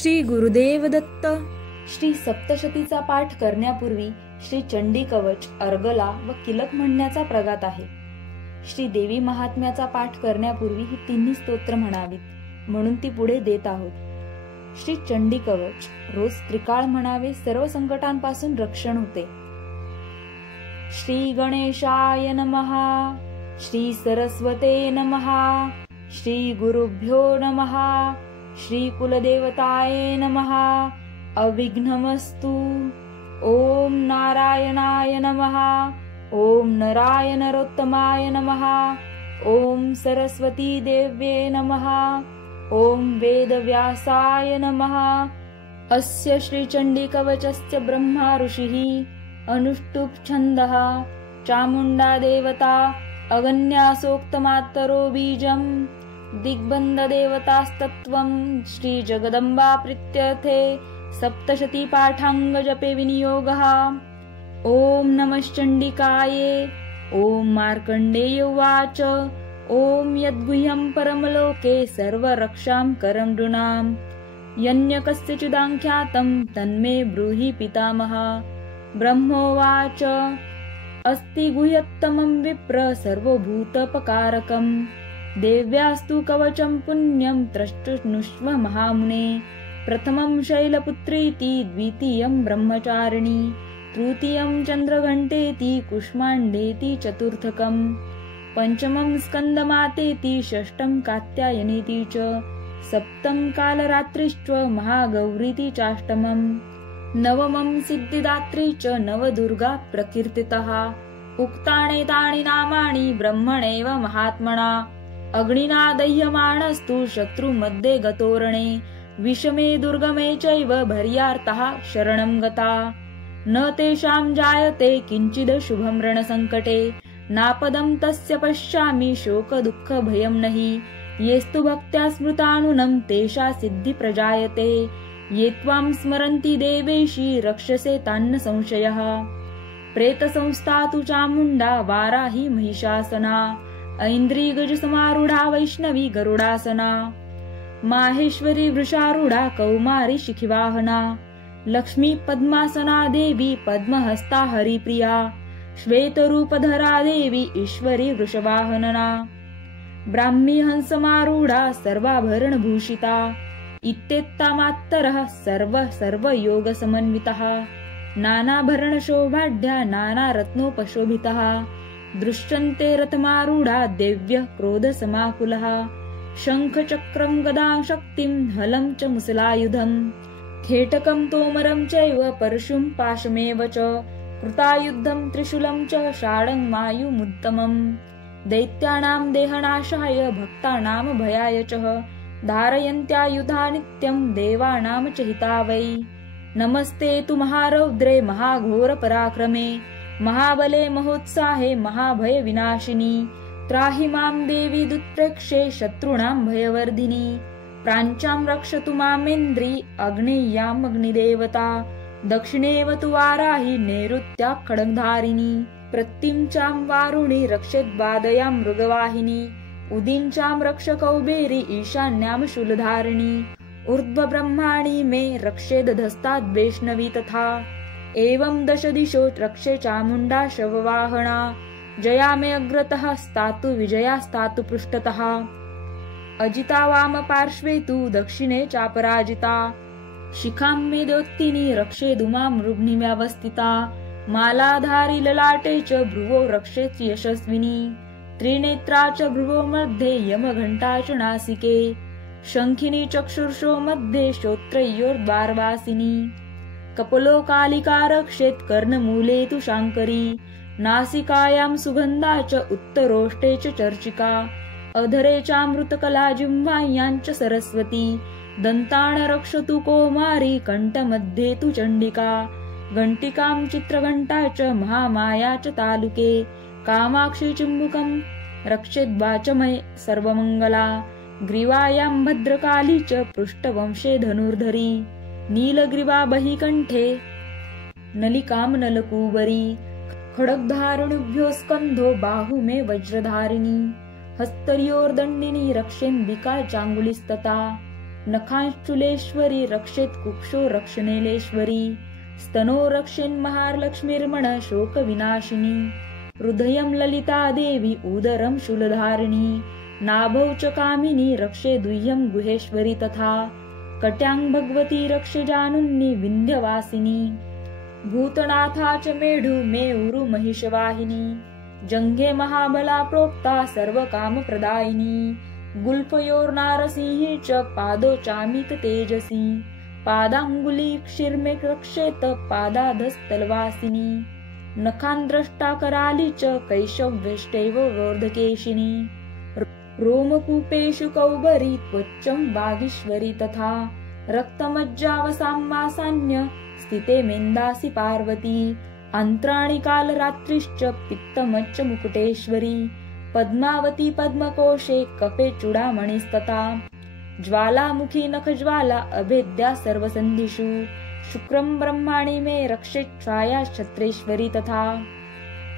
श्री गुरुदेव दत्त. श्री सप्तशतीचा पाठ करण्यापूर्वी श्री चंडी कवच, अर्गला व किलक म्हणण्याचा प्रघात आहे. श्री देवी महात्म्याचा पाठ करण्यापूर्वी ही तिन्ही स्तोत्र म्हणावीत, म्हणून ती पुढे देत आहोत. श्री चंडी कवच रोज त्रिकाळ म्हणावे, सर्व संकटांपासून रक्षण होते. श्री गणेशाय नमः. श्री सरस्वते नमः. श्री गुरुभ्यो नमः. श्री कुलदेवताये नमः. अविघ्नमस्तु. ओम नारायणाय नमः. ओम नराय नरोत्तमाय नमः. ओम सरस्वती देव्ये नमः. ओम वेदव्यासाय नमः. अस्य श्री चंडी कवचस्य ब्रह्मा ऋषिः, अनुष्टुप् छन्दः, चामुण्डा देवता, अगन्यासोक्तमातरो बीजम्, दिग्बन्ध देवतास्तत्त्वं, श्री जगदम्बा प्रीत्यर्थे सप्तशती पाठांग जपे विनियोगः. ओम नमश्चण्डिकाये. ओम मार्कण्डेय उवाच. ओम यद्गुह्यं परमलोके सर्वरक्षां करं नृणां, यन्य कस्यचिदाख्यातं तन्मे ब्रूहि पितामह. ब्रह्मोवाच. अस्ति गुह्यत्तमं विप्र सर्वभूतोपकारकं, देव्यास्तु कवचं पुण्यं त्रष्टुष्णुष्व महामुने. प्रथमं शैलपुत्रीति, द्वितीयं ब्रह्मचारिणी, तृतीयं चन्द्रघण्टेति, कुष्माण्डेति, चतुर्थकं पंचमं स्कन्दमातेति, षष्ठं कात्यायनीति च, सप्तमं कालरात्रिश्च महागौरीति चाष्टमं, नवमं सिद्धिदात्री च नवदुर्गा प्रकीर्तितः. उक्तानेतानि नामानि ब्रह्मणेव महात्मना, अग्निना दह्यमानस्तु शत्रुमध्ये गतोरणे, विषमे दुर्गमे चैव भर्यार्तः शरणं गता. न तेषां जायते किंचिद शुभं रणसंकटे, नापदं तस्य पश्यामि शोक दुःख भयं नहि. येस्तु भक्त्या स्मृतानुनं तेषा सिद्धि प्रजायते, ये त्वां स्मरन्ति देवेशी रक्षसे तान्न संशयः. प्रेतसंस्था तु चामुण्डा वाराही महिषासना, ऐन्द्री गजसमारूढा वैष्णवी गरुडासना, माहेश्वरी वृषारूढा कौमारी शिखिवाहना, लक्ष्मी पद्मासना देवी पद्महस्ता हरिप्रिया, श्वेतरूपधरा देवी ईश्वरी वृषवाहनना, ब्राह्मी हंसमारूढा सर्वाभरणभूषिता, इत्येतामात्तरः सर्वयोगसमन्वितः, नानाभरणशोभाढ्या नानारत्नोपशोभितः, दृश्यन्ते रथमारूढा देव्यः क्रोधसमाकुलः, शङ्खचक्रं गदां शक्तिं हलं च मुसलायुधं, खेटकं तोमरं चैव परशुं पाशमेव च, कृतायुद्धं त्रिशूलं च षाडङ्मायुमुत्तमम्, दैत्यानां देहनाशाय भक्तानां भयाय च, धारयन्त्यायुधा नित्यं देवानां च हितावै. नमस्ते तु महारौद्रे महाघोरपराक्रमे, महाबले महोत्साहे महाभय विनाशिनी, त्राहि मां देवी दुत्प्रेक्षे शत्रूणां भयवर्धिनी. प्राञ्चां रक्षतु मामेन्द्री अग्नेयाम् अग्निदेवता, दक्षिणेव तु वाराही नैऋत्या खड्गधारिणी, प्रत्युञ्चां वारुणी रक्षेद्वादयां मृगवाहिनी, उदीञ्चां रक्ष कौबेरी ईशान्यां शूलधारिणी, ऊर्ध्वब्रह्माणि मे रक्षेदधस्ताद् वैष्णवी तथा. एवं दश दिशो रक्षे चामुण्डा शववाहना, जया मे अग्रतः स्थातु विजया स्थातु पृष्ठतः, अजिता वाम पार्श्वे तु दक्षिणे चापराजिता, शिखां मे द्योत्तिनी रक्षेदुमां रुग्णिव्यवस्थिता, मालाधारी ललाटे च भ्रुवो रक्षेत् यशस्विनी, त्रिनेत्रा च भ्रुवो मध्ये यमघण्टा च नासिके, शङ्खिनी चक्षुर्षो मध्ये श्रोत्रयोर्द्वारवासिनी, कपोलो कालिका रक्षेत् कर्णमूले तु शाङ्करी, नासिकायां सुगन्धा च उत्तरोष्टे च चर्चिका, अधरे चामृतकला जिह्वायां च सरस्वती, दन्तान् रक्षतु कौमारी कण्ठमध्ये तु चण्डिका, घण्टिकां चित्रघण्टा च महामाया च तालुके, कामाक्षी चिम्बुकं रक्षेद्वाचमये सर्वमङ्गला, ग्रीवायां भद्रकाली च पृष्ठवंशे धनुर्धरी, नीलग्रीवा बहिकण्ठे नलिकां नलकूबरी, खड्गधारिणीभ्यो स्कन्धो बाहु मे वज्रधारिणी, हस्तयोर्दण्डिनी रक्षेन्बिका चाङ्गुलिस्तथा, नखांशूलेश्वरी रक्षेत कुक्षो रक्षणेलेश्वरी स्तनो रक्षेन् महालक्ष्मीर्मण शोक विनाशिनी हृदयं ललिता देवी उदरं शूलधारिणी नाभौ च कामिनी रक्षे दुह्यं गुहेश्वरी तथा कट्यां भगवती रक्षे जानुन्नी विन्ध्यवासिनी भूतनाथा च मेढु मेउरु महिषवाहिनी जङ्घे महाबला प्रोक्ता सर्वकामप्रदायिनी गुल्फयोर्नारसिंही च पादौ चामित तेजसी पादाङ्गुली क्षिर्मे रक्षेत पादाधस्तलवासिनी नखान्द्रष्टा कराली च कैशव्यष्टैव वर्धकेशिनी रोमकूपेषु कौबरी त्वच्चं वागीश्वरी तथा रक्तमज्जावसाम्मासान्य स्थिते मेन्दासि पार्वती अन्त्राणि कालरात्रिश्च पित्तमच्च मुकुटेश्वरी पद्मावती पद्मकोशे कपे चूडामणिस्तथा ज्वालामुखी नखज्वाला अभेद्या सर्वसन्धिषु शुक्रं ब्रह्माणि मे रक्षेत् छाया क्षत्रेश्वरी तथा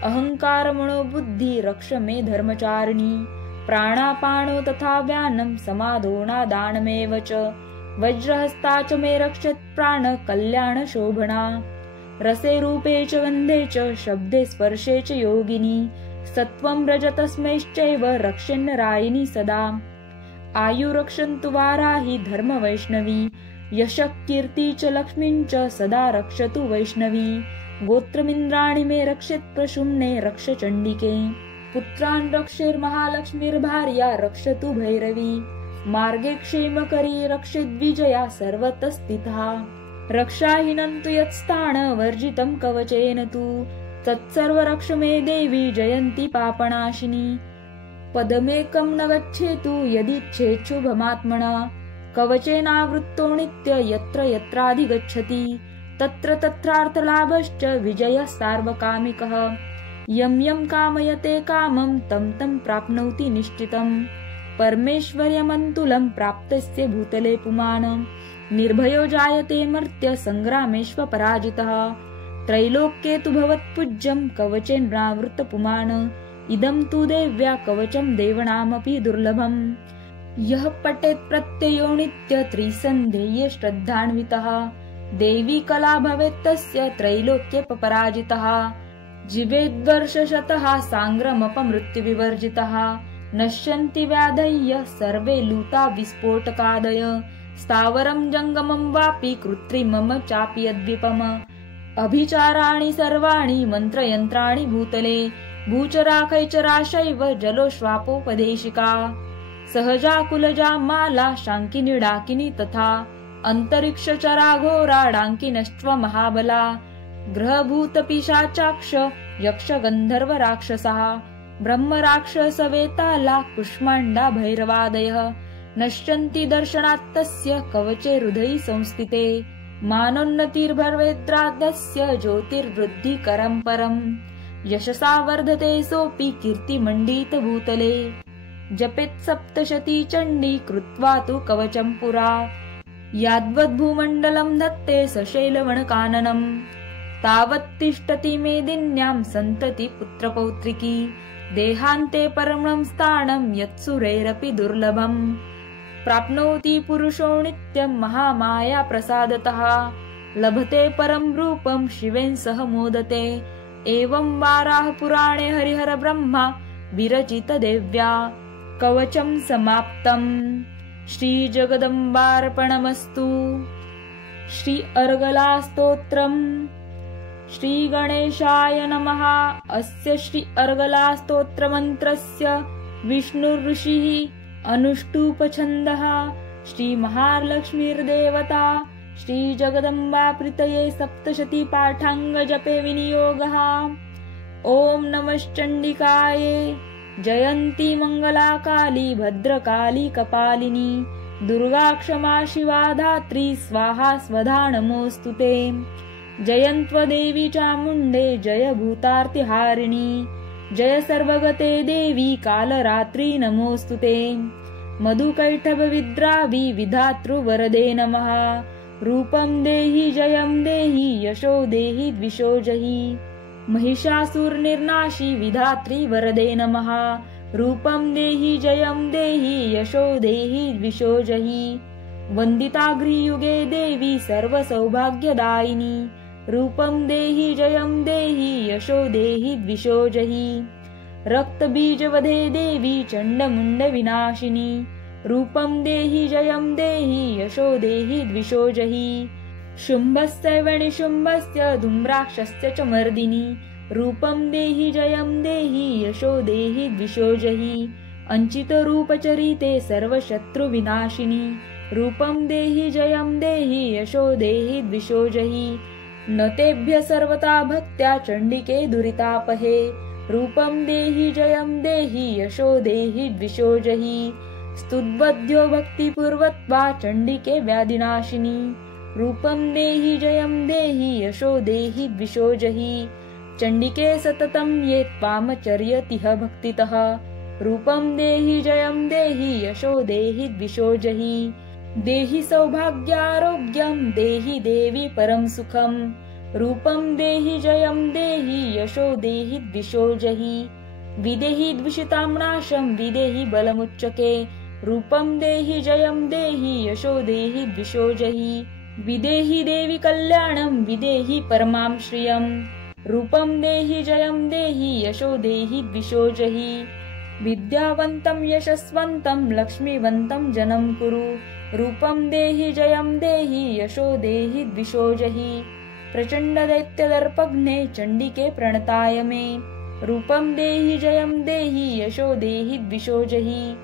अहंकार मनोबुद्धि रक्ष मे धर्मचारिणी प्राणापाणो तथा व्यानं समाधोनादानमेव च वज्रहस्ता च मे रक्षेत् प्राण कल्याण शोभना रसे रूपे च गन्धे च शब्दे स्पर्शे च योगिनी सत्वं रजतस्मैश्चैव रक्षेन्नरायिणी सदा आयुरक्षन्तु वाराहि धर्म वैष्णवी यशः कीर्ति च लक्ष्मीं च सदा रक्षतु वैष्णवी गोत्रमिन्द्राणि मे रक्षेत् प्रशुम्ने रक्ष चण्डिके पुत्रान् रक्षेर्महालक्ष्मीर्भार्या रक्षतु भैरवी मार्गे क्षेमकरी रक्षेद्विजया सर्वतस्थिता रक्षाहीनं तु यत्स्थान वर्जितं कवचेन तु तत्सर्व रक्ष मे देवी जयन्ती पापनाशिनी पदमेकं न गच्छेतु यदिच्छेच्छुभमात्मना कवचेनावृत्तो नित्य यत्र यत्राधिगच्छति तत्र तत्रार्थलाभश्च विजयः सार्वकामिकः यं यं कामयते कामं तं तं प्राप्नोति निश्चितम् परमेश्वर्यमन्तुलं प्राप्तस्य भूतले पुमान् निर्भयो जायते मर्त्य संग्रामेष्वपराजितः त्रैलोक्ये तु भवत्पूज्यं कवचेनावृतपुमान् इदं तु देव्या कवचं देवनामपि दुर्लभम् यः पठेत् प्रत्ययो नित्य त्रिसन्ध्येय श्रद्धान्वितः देवी कला भवेत् तस्य त्रैलोक्येऽपराजितः जीवेद्वर्षशतः साङ्ग्रमपमृत्युविवर्जितः नश्यन्ति व्याधयः सर्वे लूता विस्फोटकादय स्थावरं जङ्गमं वापि कृत्रिमं चापि यद्विपम् अभिचाराणि सर्वाणि मन्त्रयन्त्राणि भूतले भूचराखैचराशैव जलोश्वापोपदेशिका सहजा कुलजा माला शाङ्किनी डाकिनी तथा अन्तरिक्षचरा घोरा डाङ्किनश्च महाबला ग्रहभूतपिशाचाक्ष यक्ष गन्धर्व राक्षसः ब्रह्मराक्षसवेताला कुष्माण्डा भैरवादयः नश्यन्ति दर्शनात्तस्य कवचे हृदयि संस्थिते मानोन्नतिर्भवेद्राद्धस्य ज्योतिर्वृद्धिकरं परम् यशसा वर्धते सोऽपि कीर्तिमण्डितभूतले जपेत् सप्तशती चण्डी कृत्वा तु कवचं पुरा याद्वद्भूमण्डलं धत्ते सशैलवनकाननम् तावत्तिष्ठति मेदिन्यां सन्तति पुत्रपौत्रिकी देहान्ते परमं स्थानं यत्सुरैरपि दुर्लभम् प्राप्नोति पुरुषो नित्यं महामाया प्रसादतः लभते परं रूपं शिवेन सह मोदते एवं वाराह पुराणे हरिहर ब्रह्मा विरचित देव्या कवचं समाप्तम्। श्री जगदम्बार्पणमस्तु। श्री अर्गला स्तोत्रम्। श्री गणेशाय नमः। अस्य श्री अर्गला स्तोत्रमन्त्रस्य विष्णुऋषिः अनुष्टुपछन्दः श्री महालक्ष्मीर्देवता श्री जगदम्बा प्रीतये सप्तशती पाठांग जपे विनियोगः। ओम नमश्चण्डिकाये। जयन्ती मंगला काली भद्रकाली कपालिनी दुर्गा क्षमा शिवा धात्री स्वाहा स्वधा नमोस्तुते। जयन्त्वदेवी चामुण्डे जय भूतार्तिहारिणी जय सर्वगते देवी कालरात्रि नमोस्तुते। मधुकैटभविद्रावि विधातृवरदे नमः। रूपं देहि जयं देहि यशो देहि द्विषोजहि महिषासुरनिर्नाशी विधात्री वरदे नमः। रूपं देहि जयं देहि यशो देहि द्विषोजहि वन्दिताघ्रियुगे देवी सर्वसौभाग्यदायिनी। रूपं देहि जयं देहि यशो देहि द्विषोजहि। रक्तबीजवधे देवी चण्डमुण्डविनाशिनी। रूपं देहि जयं देहि यशो देहि द्विषोजहि। शुम्भस्य वणिशुम्भस्य धूम्राक्षस्य च मर्दिनी। रूपं देहि जयं देहि यशो देहि द्विषोजहि। अंचितरूपचरिते सर्वशत्रुविनाशिनी। रूपं देहि जयं देहि यशो देहि द्विषोजहि। न तेभ्य सर्वथा भक्त्या चण्डिके दुरितापहे। रूपं देहि जयं देहि यशो देहि द्विषोजहि। स्तुद्वद्यो भक्तिपूर्वत्वा चण्डिके व्याधिनाशिनी। रूपं देहि जयं देहि यशो देहि द्विषोजहि। चण्डिके सततं ये त्वामचर्यतिह भक्तितः। रूपं देहि जयं देहि यशो देहि द्विषोजहि। देहि सौभाग्यारोग्यं देहि देवी परं सुखम्। रूपं देहि जयं देहि यशो देहि द्विषोजहि। विदेहि द्विषितां नाशं विदेहि बलमुच्चके। रूपं देहि जयं देहि यशो देहि द्विषोजहि। विदेहि देवी कल्याणं विदेहि परमां श्रियम्। रूपं देहि जयं देहि यशो देहि द्विषोजहि। विद्यावन्तं यशस्वन्तं लक्ष्मीवन्तं जनं कुरु। रूपं देहि जयं देहि यशो देहि द्विषोजहि। प्रचण्डदैत्यदर्पघ्ने चण्डिके प्रणताय मे। रूपं देहि जयं देहि यशो देहि द्विषोजहि।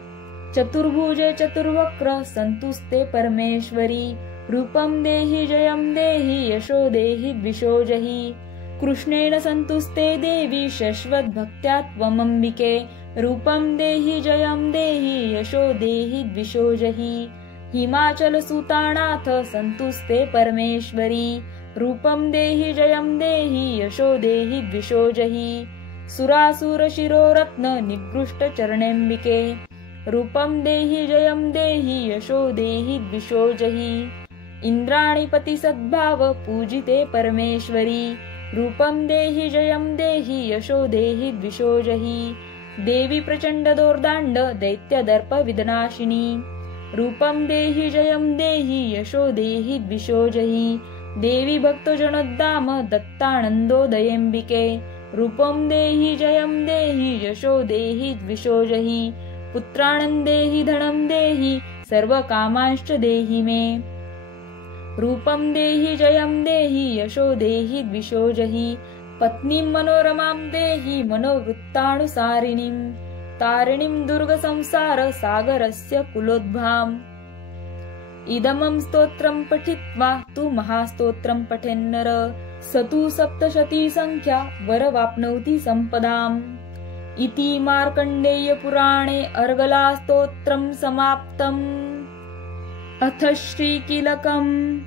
चतुर्भुजे चतुर्वक्र सन्तुस्ते परमेश्वरी। रूपं देहि जयं देहि यशो देहि द्विषोजहि। कृष्णेन सन्तुस्ते देवी शश्वद्भक्त्या त्वमम्बिके। रूपं देहि जयं देहि यशो देहि द्विषोजहि। हिमाचलसुतानाथ सन्तुस्ते परमेश्वरी। रूपं देहि जयं देहि यशो देहि द्विषोजहि। सुरासुरशिरोरत्न निकृष्टचरणेऽम्बिके। रूपं देहि जयं देहि यशो देहि द्विषोजहि। इन्द्राणिपति सद्भाव पूजिते परमेश्वरी। रूपं देहि जयं देहि यशो देहि द्विषोजहि। देवी प्रचण्डदोर्दाण्ड दैत्यदर्प विदनाशिनी। रूपं देहि जयं देहि यशो देहि द्विषोजहि। देवी भक्तजनोद्दाम दत्तानन्दोदयेऽम्बिके। रूपं देहि जयं देहि यशो देहि द्विषोजहि। पुत्राणं देहि धनं देहि सर्वकामांश्च देहि मे। रूपं देहि जयं देहि यशो देहि द्विषोजहि। पत्नीं मनोरमां देहि मनोवृत्तानुसारिणीं। तारिणीं दुर्गसंसार सागरस्य कुलोद्भाम्। इदमं स्तोत्रं पठित्वा तु महास्तोत्रं पठेन्नर स तु सप्तशती संख्या वरवाप्नोति सम्पदाम्। इति मार्कण्डेयपुराणे अर्गलास्तोत्रं समाप्तम्। अथ श्रीकीलकम्।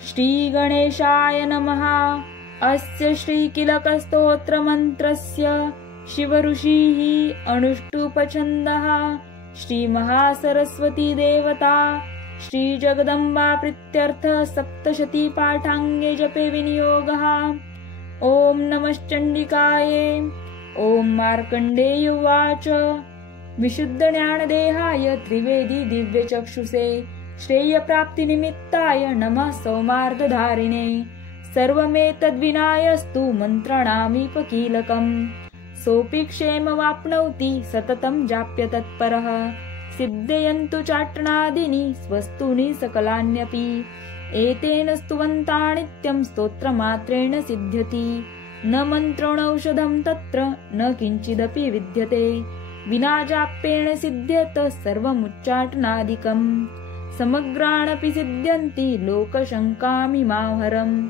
श्रीगणेशाय नमः। अस्य श्रीकीलकस्तोत्रमन्त्रस्य शिवऋषिः अनुष्टुपछन्दः। श्रीमहासरस्वती देवता श्रीजगदम्बा प्रीत्यर्थः सप्तशती पाठाङ्गे जपे विनियोगः। ॐ नमश्चण्डिकायै। ॐ मार्कण्डेय उवाच। विशुद्धज्ञानदेहाय त्रिवेदी दिव्यचक्षुषे श्रेयप्राप्तिनिमित्ताय नमः सौमार्दधारिणे। सर्वमेतद्विनायस्तु मन्त्रणामीपकीलकम्। सोऽपि क्षेमवाप्नोति सततं जाप्य तत्परः। सिद्धयन्तु चाटनादीनि स्वस्तूनि सकलान्यपि। एतेन स्तुवन्तानित्यं स्तोत्रमात्रेण सिद्ध्यति। न मन्त्रणौषधं तत्र न किञ्चिदपि विद्यते। विना जाप्येण सिद्ध्यत सर्वमुच्चाटनादिकम्। समग्राणपि सिद्ध्यन्ति लोकशङ्कामिमाहरम्।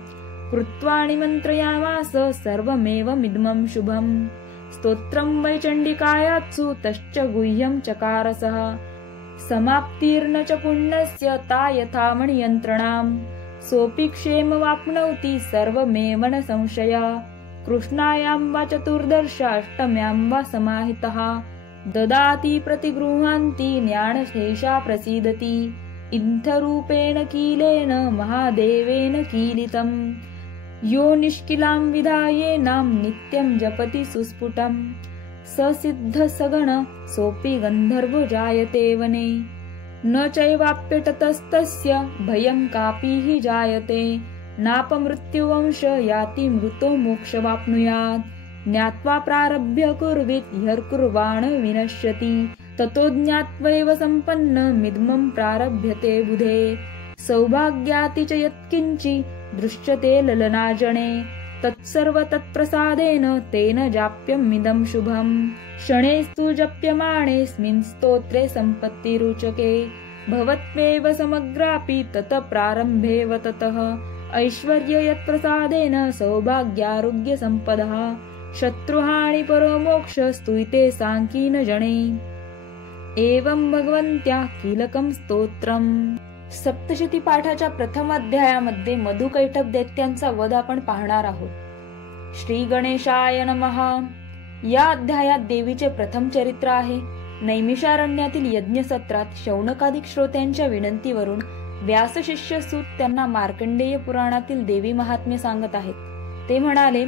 कृत्वा निमन्त्रयामास सर्वमेवमिदं शुभम्। स्तोत्रं वै चण्डिकायात्सु तश्च गुह्यं चकारसः। समाप्तिर्न च पुण्यस्य ता यथा मणियन्त्रणाम्। सोऽपि क्षेमवाप्नोति सर्वमेव न संशयः। कृष्णायां वा चतुर्दशाष्टम्यां वा समाहितः। ददाति प्रतिगृह्णान्ति न्याणशेषा प्रसीदति। इत्थरूपेण कीलेन महादेवेन कीलितम्। यो निष्किलां विधायेनां नित्यं जपति सुस्फुटम्। स सिद्ध सगण सोऽपि गन्धर्वो जायते वने। न चैवाप्यतस्तस्य भयं कापि हि जायते नापमृत्युवंश याति मृतो मोक्षवाप्नुयात् ज्ञात्वा प्रारभ्य कुर्वित् ह्यर्कुर्वाण विनश्यति ततो ज्ञात्वैव सम्पन्न मिद्मं प्रारभ्यते बुधे सौभाग्याति च यत्किञ्चि दृश्यते ललनाजने तत्सर्व तत्प्रसादेन तेन जाप्यमिदं शुभम् शणैस्तु जप्यमाणेऽस्मिन् स्तोत्रे सम्पत्तिरुचके भवत्वेव समग्रापि ततः प्रारम्भेव ततः ऐश्वर्य यत्प्रसादेन सौभाग्यारोग्य सम्पदः शत्रुहानि परो स्तुते सांकीन जने एवं भगवन्त्या कीलकं स्तोत्रम्। सप्तशती पाठाच्या प्रथम अध्यायामध्ये मधुकैटभ दैत्यांचा वध आपण पाहणार आहोत। श्री गणेशाय नमः। या अध्यायात देवीचे प्रथम चरित्र आहे। नैमिषारण्यातील यज्ञसत्रात शौनकादिक श्रोत्यांच्या विनंतीवरून व्यास शिष्य सूत त्यांना मार्कंडेय पुराणातील देवी महात्म्य सांगत आहेत। ते म्हणाले,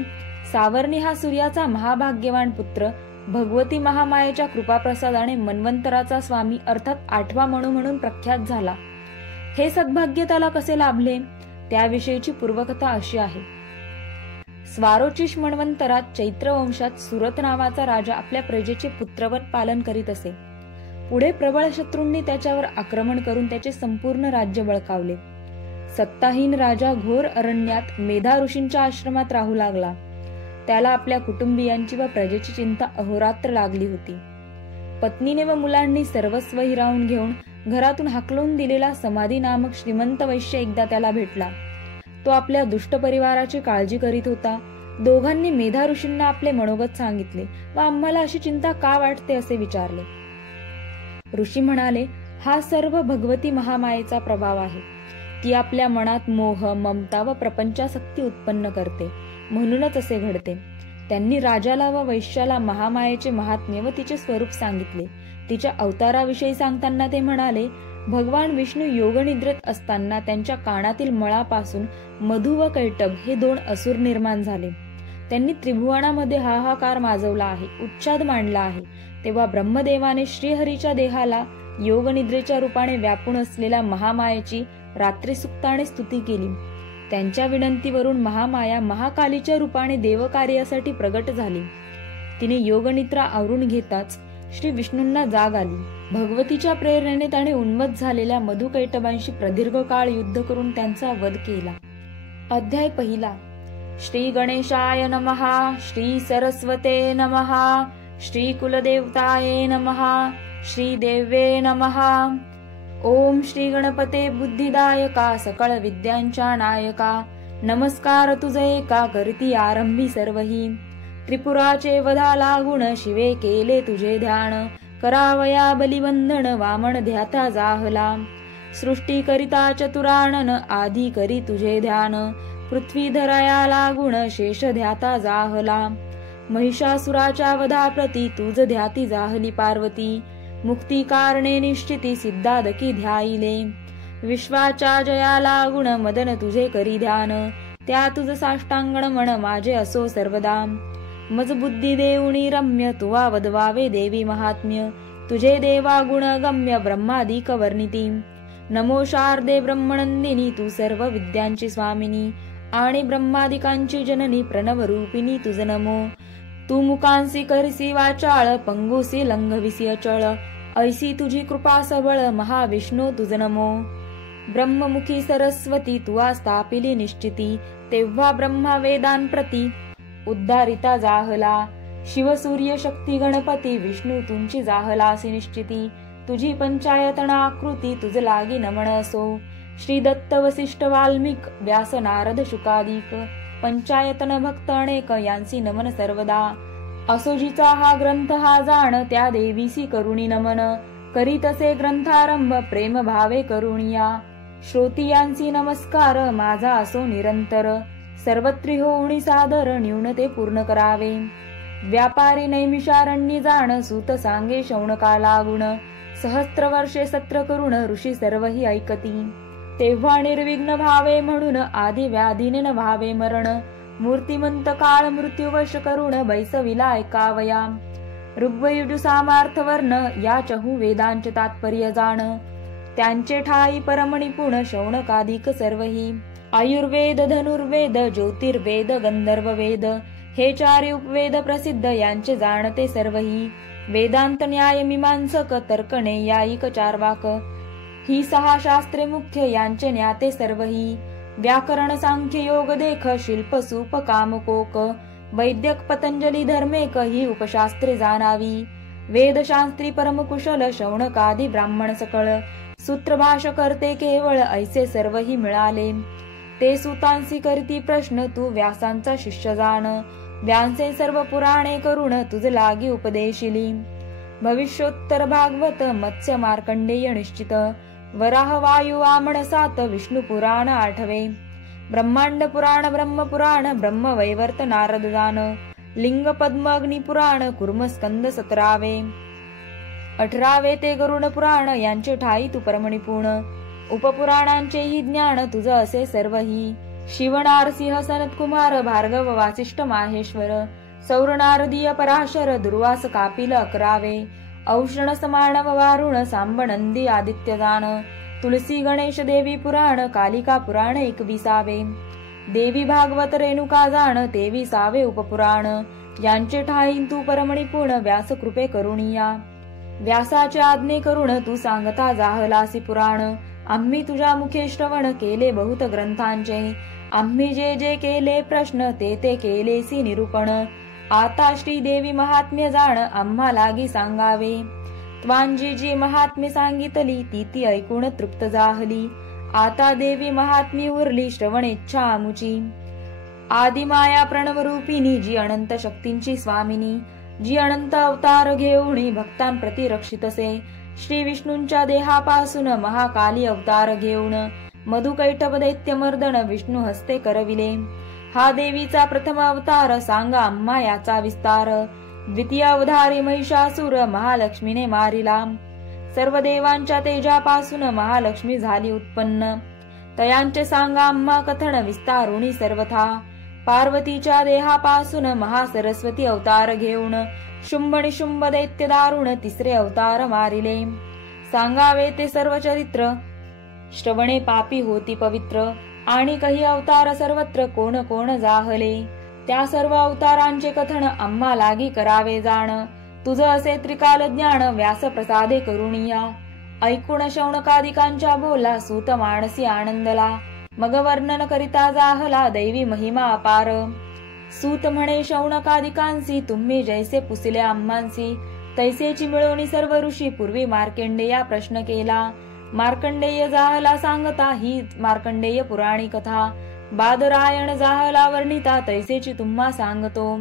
सावर्णी हा सूर्याचा महाभाग्यवान पुत्र भगवती महामायेच्या कृपाप्रसादाने मन्वंतराचा स्वामी अर्थात 8वा मनू म्हणून प्रख्यात झाला। हे सद्भाग्य त्याला कसे लाभले त्याविषयीची पूर्वकथा अशी आहे। स्वारोचिष मन्वंतरात चैत्र वंशात सुरत नावाचा राजा आपल्या प्रजेचे पुत्रवत पालन करीत असे। पुढे प्रबळ शत्रूंनी त्याच्यावर आक्रमण करून त्याचे संपूर्ण राज्य बळकावले। सत्ताहीन राजा घोर अरण्यात मेधा ऋषींच्या आश्रमात राहू लागला। त्याला आपल्या कुटुंबियांची व प्रजेची चिंता अहोरात्र लागली होती। पत्नीने व मुलांनी सर्वस्व हिरावून घेऊन घरातून हाकलून दिलेला समाधी नामक श्रीमंत वैश्य एकदा त्याला भेटला। तो आपल्या दुष्ट परिवाराची काळजी करीत होता। दोघांनी मेधा ऋषींना आपले मनोगत सांगितले व आम्हाला अशी चिंता का वाटते असे विचारले। ऋषी म्हणाले, हा सर्व भगवती महामायेचा प्रभाव आहे। ती आपल्या मनात मोह, ममता व प्रपंचासक्ती उत्पन्न करते, म्हणूनच असे घडते। त्यांनी राजाला व वैश्याला महामायेचे महात्म्य व तिचे स्वरूप सांगितले। तिच्या अवताराविषयी सांगताना ते म्हणाले, भगवान विष्णू योगनिद्रेत असताना त्यांच्या कानातील मळापासून मधु व कैटभ हे 2 असुर निर्माण झाले। त्यांनी त्रिभुवनामध्ये हाहाकार माजवला आहे, उच्चाद मांडला आहे। तेव्हा ब्रह्मदेवाने श्रीहरीच्या देहाला योगनिद्रेच्या रूपाने व्यापून असलेल्या महामायेची रात्री सुक्ताने स्तुती केली। त्यांच्या विनंतीवरून महामाया महाकालीच्या रूपाने देवकार्यासाठी प्रगट झाली। तिने योगनिद्रा आवरून घेताच श्री विष्णूंना जाग आली। भगवतीच्या प्रेरणेने त्याने उन्मत्त झालेल्या मधुकैटभांशी प्रदीर्घ काळ युद्ध करून त्यांचा वध केला। अध्याय पहिला। श्री गणेशाय नमः। श्री सरस्वते नमः। श्री कुलदेवताये नमः। श्री देव्ये नमः। ओम श्री गणपते बुद्धिदायका सकळ विद्यांच्या नायका नमस्कार तुझे एका करती आरंभी सर्वही त्रिपुराचे वधा लागुण शिवे केले तुझे ध्यान करावया बलिवंदन वामन ध्याता जाहला सृष्टी करिता चतुरानन आधी करी तुझे ध्यान पृथ्वी धराया लागुण शेष ध्याता जाहला महिषासुराच्या वधा प्रती तुझ ध्याती जाहली पार्वती मुक्ती कारणे निश्चिती सिद्धादकी ध्याईले विश्वाच्या जया लागुण मदन तुझे करी ध्यान त्या तुझ साष्टांगण म्हण माझे असो सर्वदा मज बुद्धी देऊणी रम्य तुवा वदवावे देवी महात्म्य तुझे देवा गुण गम्य ब्रह्मादिक वर्णिती नमो शारदे ब्रह्मनंदिनी तू सर्व विद्यांची स्वामिनी आणि ब्रह्मादिकांची जननी प्रणव रूपिणी तुझ नमो तू मुकांसी करसी वाचाळ पंगुसी लंघविसी अचळ ऐसी तुझी कृपा सबळ महाविष्णू तुझ नमो ब्रह्ममुखी सरस्वती तुवा स्थापिली निश्चिती तेव्हा ब्रह्मा वेदान प्रती उद्धारिता जाहला शिव सूर्य शक्ती गणपती विष्णू तुमची जाहलासी निश्चिती तुझी पंचायतना आकृती तुझ लागी नमन असो श्री दत्त वसिष्ठ वाल्मिक व्यास नारद शुकादिक पंचायतन भक्त अनेक यांसी नमन सर्वदा असोजीचा हा ग्रंथ हा जाण त्या देवीसी करुणी नमन करीत असे ग्रंथारंभ प्रेम भावे करुणिया श्रोती यांसी नमस्कार माझा असो निरंतर सर्वत्री होऊनी सादर न्यूनते पूर्ण करावे व्यापारी नैमिषारण्य जाण सूत सांगे शौनकाला गुण सहस्त्र वर्षे सत्र करुण ऋषी सर्वही ऐकती तेव्हा निर्विघ्न भावे म्हणून आधी व्याधीने न भावे मरण मूर्तिमंत काळ मृत्युवश करुण बैसविला ऐकावया ऋग्वयुजु सामार्थ वर्ण या चहु वेदांचे तात्पर्य जाण त्यांचे ठाई परमनिपुण शौनकादिक सर्वही. आयुर्वेद, धनुर्वेद, ज्योतिर्वेद, गंधर्ववेद हे चारी उपवेद प्रसिद्ध यांचे जाणते सर्वही. वेदांत, न्याय, मीमांसक, तर्क, नैयायिक, चार्वाक ही 6 शास्त्रे मुख्य यांचे ज्ञाते सर्वही. व्याकरण, सांख्य, योग, देख, शिल्प, सूप, कामकोक, वैद्यक, पतंजली, धर्मेक ही उपशास्त्रे जाणावी. वेदशास्त्री परमकुशल शौनकादी ब्राह्मण सकळ. सूत्रभाष करते केवळ ऐसे सर्वही मिळाले. ते सुतांसी करीती प्रश्न तू व्यासांचा शिष्य जाण. व्यासे सर्व पुराणे करून तुझ लागी उपदेशिली. भविष्योत्तर भागवत, मत्स्य, मार्कंडेय निश्चित, वराह, वायू, वामन 7, विष्णू पुराण 8, ब्रह्मांड पुराण, ब्रह्मपुराण, ब्रह्मवैवर्त, नारद दान, लिंग, पद्म, अग्नि पुराण, कुर्म, स्कंद 17, 18 ते गरुड पुराण यांचे ठाई तू परमनिपुण. उपपुराणांचेही ज्ञान तुझ असे सर्वही. शिव, नारसिंह, सनत कुमार, भार्गव, वासिष्ठ, माहेश्वर, सौर, नारदीय, पराशर, दुर्वास, कापिल 11, औषण, समाणव, वारुण, सांब, नंदी, आदित्यदान, तुलसी, गणेश, देवी पुराण, कालिका पुराण 21, देवी भागवत, रेणुका जाण 23 उपपुराण यांचे ठाई तू परमनिपुण. व्यास कृपे करुणिया. व्यासाचे आज्ञे करून तू सांगता जाहलासी पुराण. आम्ही तुझ्या मुखे श्रवण केले बहुत ग्रंथांचे. आम्ही जे जे केले प्रश्न ते ते केलेसी निरूपण. आता श्री देवी महात्म्य जाण आम्हा लागी सांगावे. त्वांजी जी महात्म्य सांगितली ती ती ऐकून तृप्त जाहली. आता देवी महात्मी उरली श्रवण इच्छा आमुची. आदिमाया प्रणवरूपिणी जी अनंत शक्तींची स्वामिनी. जी अनंत अवतार घेऊन भक्तांप्रती रक्षितसे. श्री विष्णूंच्या देहापासून महाकाली अवतार घेऊन मधुकैटभ दैत्यमर्दन विष्णू हस्ते करविले. हा देवीचा प्रथम अवतार सांगा आम्हा याचा विस्तार. द्वितीय अवतारी महिषासुर महालक्ष्मीने मारिला. सर्व देवांच्या तेजापासून महालक्ष्मी झाली उत्पन्न. तयांचे सांगा आम्हा कथन विस्तारुणी सर्वथा. पार्वतीच्या देहापासून महासरस्वती अवतार घेऊन शुंभ निशुंभ दैत्य दारुण तिसरे अवतार मारिले. सांगावे ते सर्व चरित्र. श्रवणे पापी होती पवित्र. आणि काही अवतार सर्वत्र कोण कोण जाहले. त्या सर्व अवतारांचे कथन आम्हा लागी करावे जाण. तुझ असे त्रिकाल ज्ञान व्यास प्रसादे करुणिया. ऐकून शौनकादिकांच्या बोला सूत मानसी आनंदला. मग वर्णन करिता जाहला दैवी महिमा अपार. सूत म्हणे शौनकादिकांसी तुम्ही जैसे पुसिले आम्हांसी. तैसेची मिळवणी सर्व ऋषी पूर्वी मार्कंडेया प्रश्न केला. मार्कंडेय जाहला सांगता ही मार्कंडेय पुराणी कथा. बादरायण जाहला वर्णिता तैसेची तुम्हा सांगतो.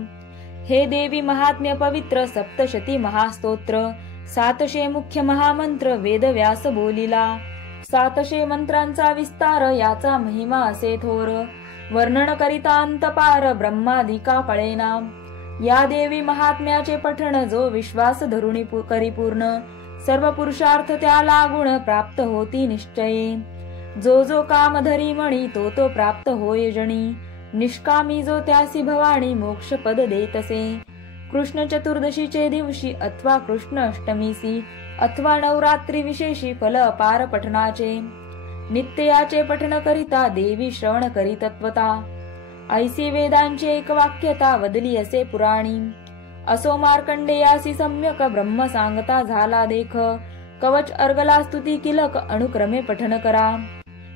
हे देवी महात्म्य पवित्र 700 महास्तोत्र. 700 मुख्य महामंत्र वेद व्यास बोलिला. 700 मंत्रांचा विस्तार याचा महिमा असे थोर. वर्णन करिता अंत पार ब्रह्मादिका कळेना. या देवी महात्म्याचे पठण जो विश्वास धरुणी करी पूर्ण. सर्व पुरुषार्थ त्या लागुण प्राप्त होती निश्चये. जो जो काम धरी मणी तो तो प्राप्त होय जणी. निष्कामी जो त्यासी भवानी मोक्ष पद देतसे. कृष्ण चतुर्दशीचे दिवशी अथवा कृष्ण अष्टमीसी अथवा नवरात्री विशेषी फल अपार पठणाचे. नित्याचे पठण करिता देवी श्रवण करी तत्वता. ऐसी वेदांचे एक वाक्यता वदली असे पुराणी. असो मार्कंडेयासी सम्यक ब्रह्म सांगता झाला देख. कवच अर्गला स्तुती किलक अनुक्रमे पठन करा.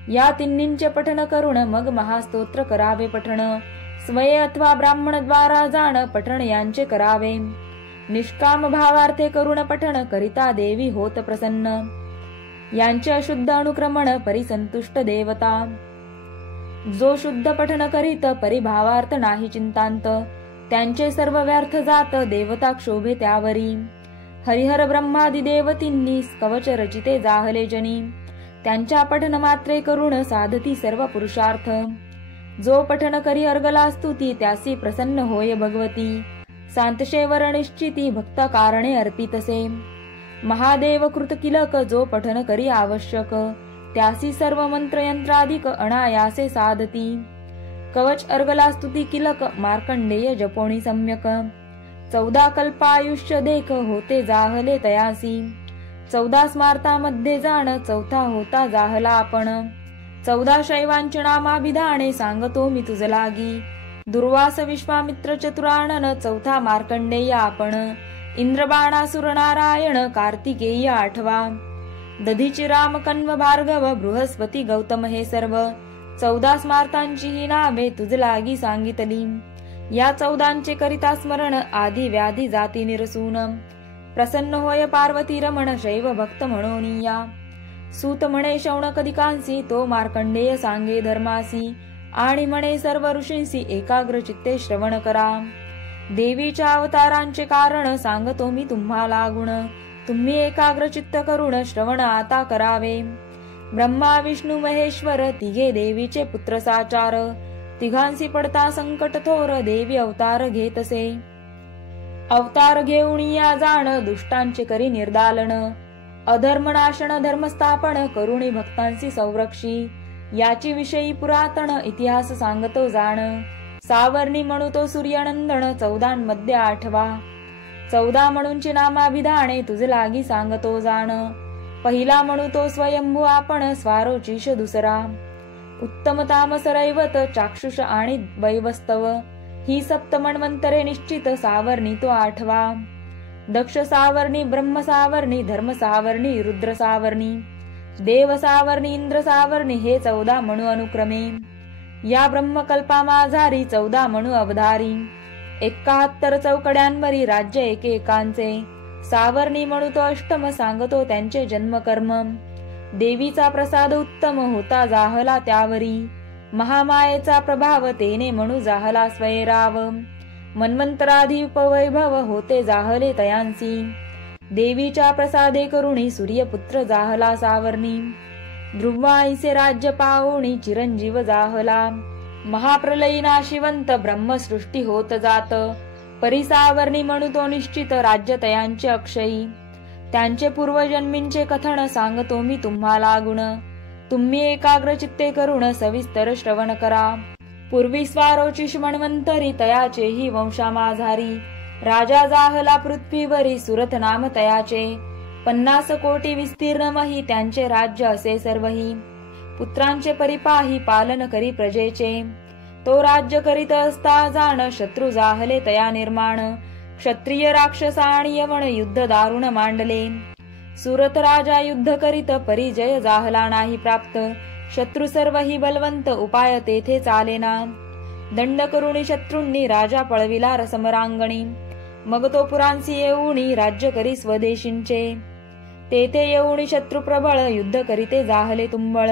या तिन्हींचे पठन करून मग महास्तोत्र करावे पठण. स्वये अथवा ब्राह्मण द्वारा जाण पठण यांचे करावे. निष्काम भावार्थे करून पठण करिता देवी होत प्रसन्न. यांचे अशुद्ध अनुक्रमण परिसंतुष्ट देवता. जो शुद्ध पठन करीत परिभावार्थ नाही चिंतांत. त्यांचे सर्व व्यर्थ जात देवता क्षोभे त्यावरी. हरिहर ब्रह्मादी देवतींनी कवच रचिते जाहले जनी. त्यांच्या पठन मात्रे करून साधती सर्व पुरुषार्थ. जो पठन करी अर्गला स्तुती त्यासी प्रसन्न होय भगवती. सांतशेवर निश्चिती भक्त कारणे अर्पितसे. महादेव कृत किलक जो पठन करी आवश्यक. त्यासी सर्व मंत्र यंत्राधिक अनायासे साधती. कवच अर्गला स्तुती किलक मार्कंडेय जपोणी सम्यक. 14 कल्पायुष्य देख होते जाहले तयासी. 14 स्मार्तामध्ये जाण, चौथा होता जाहला आपण. 14 शैवांची नामाभिधाने, सांगतो मी तुझ लागी. दुर्वास विश्वामित्र चतुरानन, चौथा मार्कंडेय आपण. इंद्रबाणासुर नारायण, कार्तिकेय 8वा. दधीची राम कण्व भार्गव, बृहस्पती गौतम हे सर्व. 14 स्मार्तांची ही नावे तुझ लागी सांगितली. या 14 करिता स्मरण, आदी व्याधी जाती निरसून. प्रसन्न होय पार्वती रमण, शैव भक्त म्हणोनिया. सूत म्हणे शौनकदिकांसी, तो मार्कंडेय सांगे धर्मासी. आणि म्हणे सर्व ऋषींसी, एकाग्र चित्ते श्रवण करा. देवीच्या अवतारांचे कारण, सांगतो मी तुम्हाला गुण. तुम्ही एकाग्र चित्त करून श्रवण आता करावे. ब्रह्मा विष्णू महेश्वर, तिघे देवीचे पुत्र साचार. तिघांसी पडता संकट थोर, देवी अवतार घेतसे. अवतार घेऊन या जाण, दुष्टांचे करी निर्दालन. अधर्मनाशन धर्मस्थापन, करुणी भक्तांसी संरक्षी. याची विषयी पुरातन, इतिहास सांगतो जाण. सावर्णी म्हणू तो सूर्यनंदन, 14 मध्ये 8वा. 14 म्हणूनची नामाभिधाने, तुझ लागी सांगतो जाण. पहिला म्हणू तो स्वयंभू आपण, स्वारोचिष दुसरा. उत्तम तामस रैवत, चाक्षुष आणि वैवस्तव. ही 7 मन्वंतरे निश्चित, सावर्णी तो 8वा. दक्ष सावर्णी, ब्रह्म सावर्णी, धर्म सावर्णी, रुद्र सावर्णी. देव सावर्णी, इंद्र सावर्णी, हे 14 म्हणू अनुक्रमे. या ब्रह्मकल्पा माझारी, 14 म्हणू अवधारी. 71 चौकड्यांवरी, राज्य एकेकांचे. सावर्णी म्हणू तो अष्टम, सांगतो त्यांचे जन्मकर्म. देवीचा प्रसाद उत्तम, होता जाहला त्यावरी. महामायेचा प्रभाव, तेने म्हणू जाहला स्वैराव. मन्वंतराधी उपवैभव, होते जाहले तयांसी. देवीच्या प्रसादे करुणी, सूर्यपुत्र जाहला सावर्णी. ध्रुवाईसे राज्य पावोणी, चिरंजीव जाहला. महाप्रलयी नाशिवंत, ब्रह्मसृष्टी होत जात. परिसावर्णी म्हणू तो निश्चित, राज्य तयांचे अक्षयी. त्यांचे पूर्वजन्मींचे कथन, सांगतो मी तुम्हाला गुण. तुम्ही एकाग्र चित्ते करून सविस्तर श्रवण करा. पूर्वी स्वारोचिष मन्वंतरी, तयाचेही वंशा माझारी. राजा जाहला पृथ्वीवरी, सुरथ नाम तयाचे. 50 कोटी विस्तीर्ण मही, त्यांचे राज्य असे सर्वही. पुत्रांचे परिपाही, पालन करी प्रजेचे. तो राज्य करीत असता जाण, शत्रु जाहले तया निर्माण. क्षत्रिय राक्षस आणि यवण, युद्ध दारुण मांडले. सुरत राजा युद्ध करीत, परिजय जाहला नाही प्राप्त. शत्रु सर्वही बलवंत, उपाय तेथे चालेना. दंड करुणी शत्रूंनी, राजा पळविला रसमरांगणी. मग तो पुरांसी येऊनी, राज्य करी स्वदेशींचे. तेथे येऊनी शत्रु प्रबळ, युद्ध करीते जाहले तुंबळ.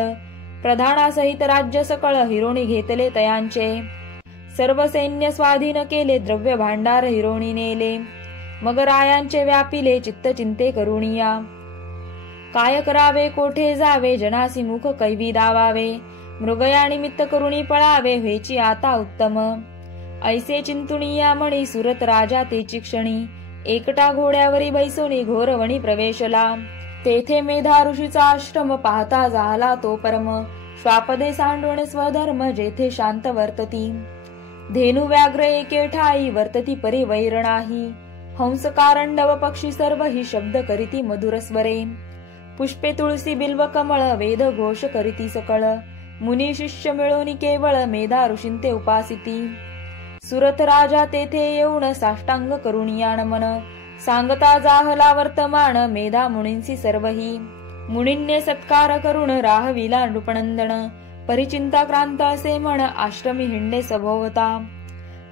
प्रधानासहित राज्य सकळ, हिरोणी घेतले तयांचे. सर्व सैन्य स्वाधीन केले, द्रव्य भांडार हिरोणी नेले. मग रायांचे व्यापिले, चित्त चिंते करुणिया. काय करावे, कोठे जावे, जनासी मुख कैवी दावावे. मृगया निमित्त करुणी पळावे, व्हेची आता उत्तम. ऐसे चिंतुनिया मणी, सुरत राजा तेची क्षणी. एकटा घोड्यावरी बैसोनी, घोरवणी प्रवेशला. तेथे मेधा ऋषीचा आश्रम, पाहता झाला तो परम. श्वापदे सांडवणे स्वधर्म, जेथे शांत वर्तती. धेनु व्याघ्र एके ठाई, वर्तती परी वैर नाही. हंस कारंडव पक्षी सर्व, ही शब्द करीती मधुर स्वरे. पुष्पे तुळसी बिल्व कमळ, वेद घोष करीती सकळ. मुनी शिष्य मिळून केवळ, मेधा ऋषींते उपासिती. सुरत राजा तेथे येऊन, साष्टांग करुणिया नमन. सांगता जाहला वर्तमान, मेधा मुनींसी सर्वही. मुनींने सत्कार करुण, राहविला नृपनंदन. परिचिंता क्रांत असे म्हण, आश्रमी हिंडे सभोवता.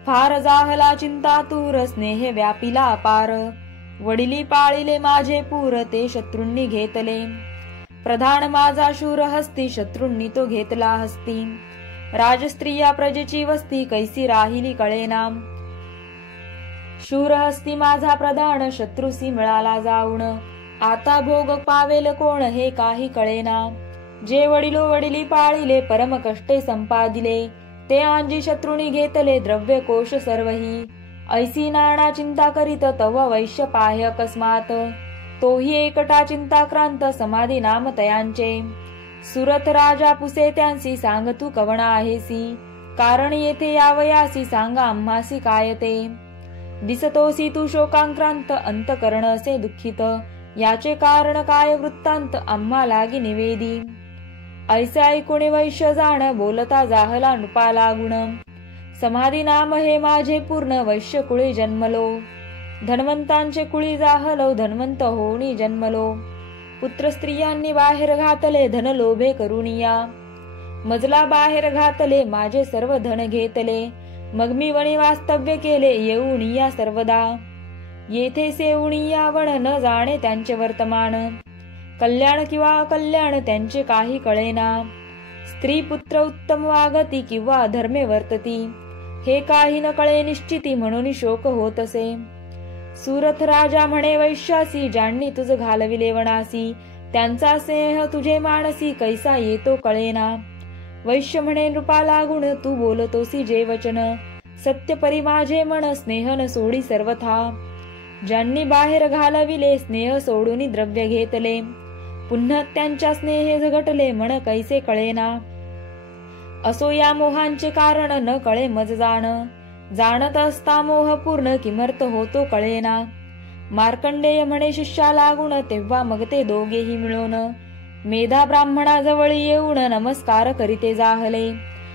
फार जाहला चिंता तूर, स्नेह व्यापिला अपार. वडिली पाळिले माझे पूर, ते शत्रूंनी घेतले. प्रधान माझा शूर हस्ती, शत्रूंनी तो घेतला हस्ती. राजस्त्रिया प्रजेची वस्ती, कैसी राहिली कळेना. शूर हस्ती माझा प्रधान, शत्रुसी मिळाला जाऊन. आता भोग पावेल कोण, हे काही कळेना. जे वडिलो वडिली पाळिले, परम कष्टे संपादिले. ते आंजी शत्रुनी घेतले, द्रव्य कोश सर्वही. ऐसी नाना चिंता करीत, तव वैश्य पाह्य अकस्मात. तोही एकटा चिंताक्रांत, समाधी नाम तयांचे. सुरत राजा पुसे त्यांसी, सांग तू कवण आहेसी. कारण येथे यावयासी, सांगा आम्हासी काय ते. दिसतोसी तू शोकांक्रांत, अंतकरण असे दुःखित. याचे कारण काय वृत्तांत आम्हा लागी निवेदी. ऐसे ऐकून वैश्य जाण बोलता जाहला नृपा लागुण. समाधी नाम हे माझे पूर्ण वैश्य कुळी जन्मलो. धन्वंतांचे कुळी जाहलो धन्वंत होणी जन्मलो. पुत्र स्त्रियांनी बाहेर घातले धन लोभे करुनिया. मजला बाहेर घातले माझे सर्व धन घेतले. मग मी वणी वास्तव्य केले येऊनिया सर्वदा. येथे सेऊनिया वण न जाणे त्यांचे वर्तमान. कल्याण किंवा अकल्याण त्यांचे काही कळेना. स्त्री पुत्र उत्तम वागती किंवा अधर्मे वर्तती हे काही न कळे निश्चिती म्हणून शोक होत असे. सुरथ राजा म्हणे वैश्यासी ज्यांनी तुझ घालविले वनासी. त्यांचा स्नेह तुझे मानसी कैसा येतो कळेना. वैश्य म्हणे नृपा लागुण तू बोलतोसी जे वचन. सत्य परी माझे मन स्नेह न सोडी सर्वथा. ज्यांनी बाहेर घालविले स्नेह सोडून द्रव्य घेतले. पुन्हा त्यांच्या स्नेहे झगटले मन कैसे कळेना. असो या मोहांचे कारण न कळे मज जाण. जाणत असता मोह पूर्ण किमर्थ होतो कळेना. मार्कंडेय म्हणे शिष्या लागुण तेव्हा मग ते दोघेही मिळून. मेधा ब्राह्मणाजवळ येऊन नमस्कार करीते जाहले.